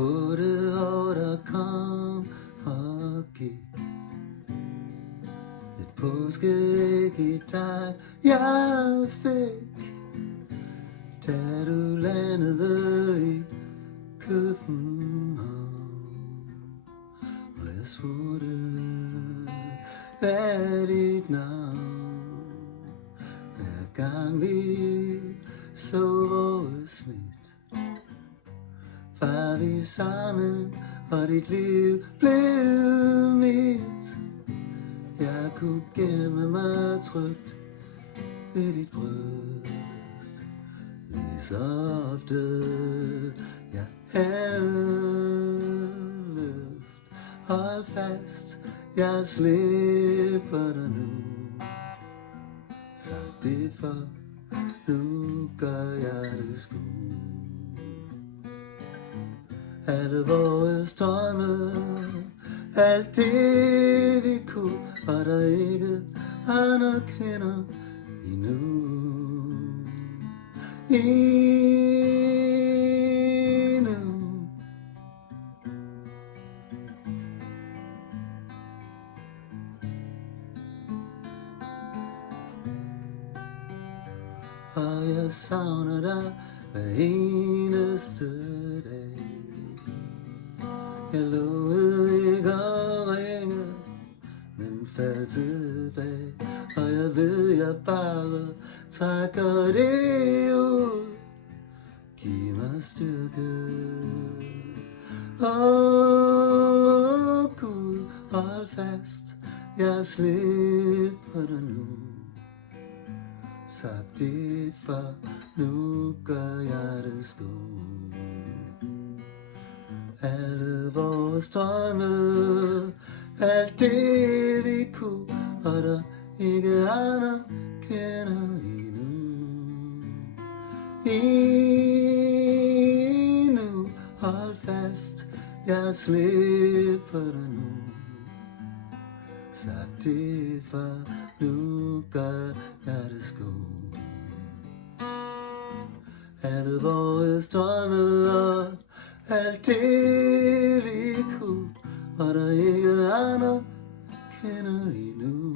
8 år der kom og gik. Et påskeæg i dig jeg fik, da du landede i København. Og jeg spurgte, hvad er dit navn? Hver gang vi så vores snit, var vi sammen, og dit liv blev mit. Jeg kunne gemme mig trygt ved dit bryst, lige så ofte jeg havde lyst. Hold fast, jeg slipper dig nu. Så det for, nu gør jeg det sgu. Alle vores drømme, alt det vi kunne, var der ikke andre kvinder endnu. Og jeg savner dig hver eneste dag. Jeg lovede ikke at ringe, men faldt tilbage. Og jeg ved, jeg bare trækker det ud. Giv mig styrke. Gud, hold fast, jeg slipper dig nu. Sagt det for, nu gør jeg det sgu. Alle vores drømme, alt det vi kunne, og der ikke andre kender endnu. Endnu, hold fast, jeg slipper dig nu. Sagt det for, nu gør jeg det sgu. Alle vores drømme og alt det vi kunne, og der ikke andre kender endnu.